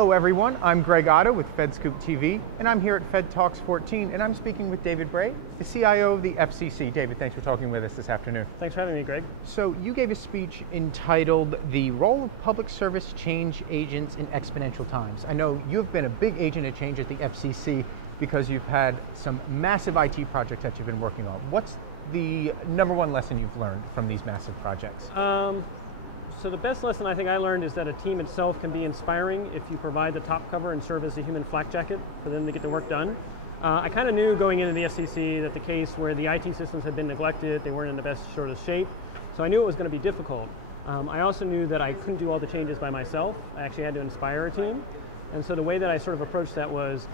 Hello everyone, I'm Greg Otto with FedScoop TV, and I'm here at FedTalks 14, and I'm speaking with David Bray, the CIO of the FCC. David, thanks for talking with us this afternoon. Thanks for having me, Greg. So you gave a speech entitled, "The Role of Public Service Change Agents in Exponential Times." I know you've been a big agent of change at the FCC because you've had some massive IT projects that you've been working on. What's the number one lesson you've learned from these massive projects? So the best lesson I think I learned is that a team itself can be inspiring if you provide the top cover and serve as a human flak jacket for them to get the work done. I kind of knew going into the FCC that the case where the IT systems had been neglected, they weren't in the best sort of shape, so I knew it was going to be difficult. I also knew that I couldn't do all the changes by myself. I actually had to inspire a team. And so the way that I sort of approached that was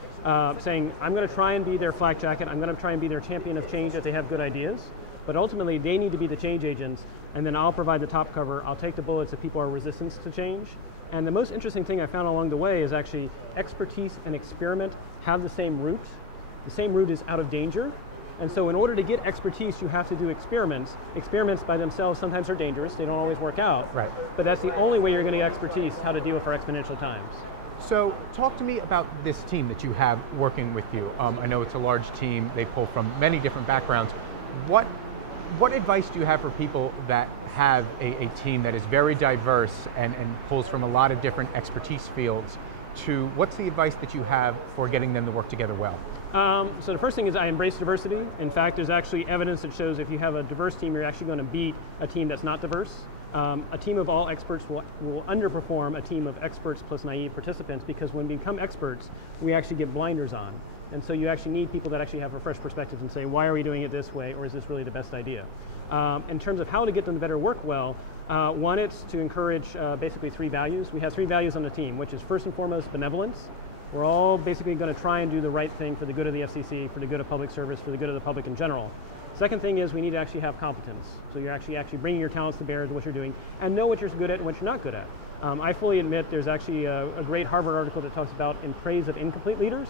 saying, I'm going to try and be their flak jacket, I'm going to try and be their champion of change if they have good ideas, but ultimately they need to be the change agents, and then I'll provide the top cover, I'll take the bullets if people are resistant to change. And the most interesting thing I found along the way is actually expertise and experiment have the same root. The same root is out of danger. And so in order to get expertise, you have to do experiments. Experiments by themselves sometimes are dangerous, they don't always work out. Right. But that's the only way you're going to get expertise, how to deal with our exponential times. So talk to me about this team that you have working with you. I know it's a large team, they pull from many different backgrounds. What advice do you have for people that have a team that is very diverse and pulls from a lot of different expertise fields? What's the advice that you have for getting them to work together well? So the first thing is I embrace diversity. In fact, there's actually evidence that shows if you have a diverse team, you're actually going to beat a team that's not diverse. A team of all experts will underperform a team of experts plus naive participants, because when we become experts, we actually get blinders on. And so you actually need people that actually have a fresh perspective and say, why are we doing it this way, or is this really the best idea? In terms of how to get them to better work well, one, it's to encourage basically three values. We have three values on the team, which is first and foremost benevolence. We're all basically going to try and do the right thing for the good of the FCC, for the good of public service, for the good of the public in general. Second thing is we need to actually have competence. So you're actually bringing your talents to bear to what you're doing and know what you're good at and what you're not good at. I fully admit there's actually a great Harvard article that talks about in praise of incomplete leaders.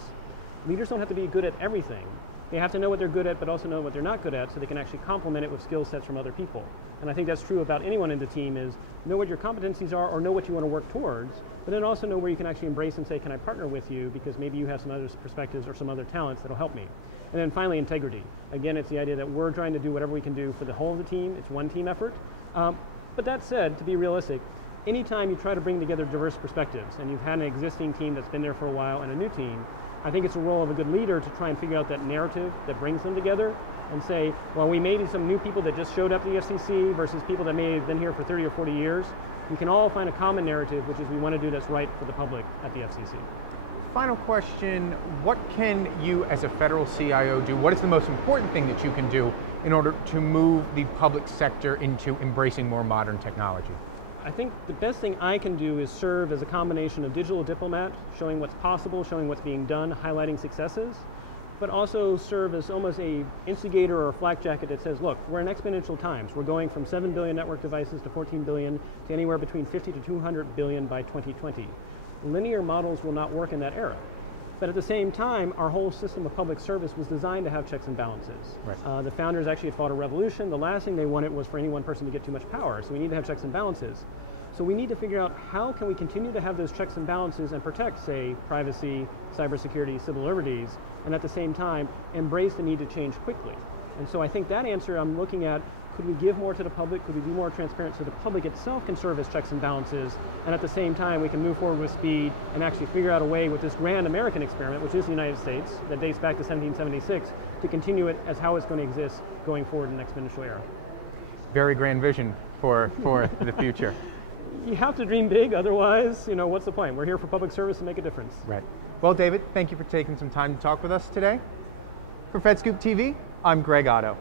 Leaders don't have to be good at everything. They have to know what they're good at, but also know what they're not good at, so they can actually complement it with skill sets from other people. And I think that's true about anyone in the team, is know what your competencies are or know what you want to work towards, but then also know where you can actually embrace and say, can I partner with you, because maybe you have some other perspectives or some other talents that'll help me. And then finally, integrity. Again, it's the idea that we're trying to do whatever we can do for the whole of the team. It's one team effort. But that said, to be realistic, anytime you try to bring together diverse perspectives, and you've had an existing team that's been there for a while and a new team, I think it's a role of a good leader to try and figure out that narrative that brings them together and say, well, we may be some new people that just showed up to the FCC versus people that may have been here for 30 or 40 years. We can all find a common narrative, which is we want to do that's right for the public at the FCC. Final question, what can you as a federal CIO do? What is the most important thing that you can do in order to move the public sector into embracing more modern technology? I think the best thing I can do is serve as a combination of digital diplomat, showing what's possible, showing what's being done, highlighting successes, but also serve as almost a instigator or a flak jacket that says, look, we're in exponential times. We're going from 7 billion network devices to 14 billion to anywhere between 50 to 200 billion by 2020. Linear models will not work in that era. But at the same time, our whole system of public service was designed to have checks and balances. Right. The founders actually had fought a revolution. The last thing they wanted was for any one person to get too much power, so we need to have checks and balances. So we need to figure out how can we continue to have those checks and balances and protect, say, privacy, cybersecurity, civil liberties, and at the same time, embrace the need to change quickly. And so I think that answer I'm looking at, could we give more to the public? Could we be more transparent so the public itself can serve as checks and balances? And at the same time, we can move forward with speed and actually figure out a way with this grand American experiment, which is the United States, that dates back to 1776, to continue it as how it's going to exist going forward in an exponential era. Very grand vision for the future. You have to dream big, otherwise, what's the point? We're here for public service to make a difference. Right. Well, David, thank you for taking some time to talk with us today. For FedScoop TV, I'm Greg Otto.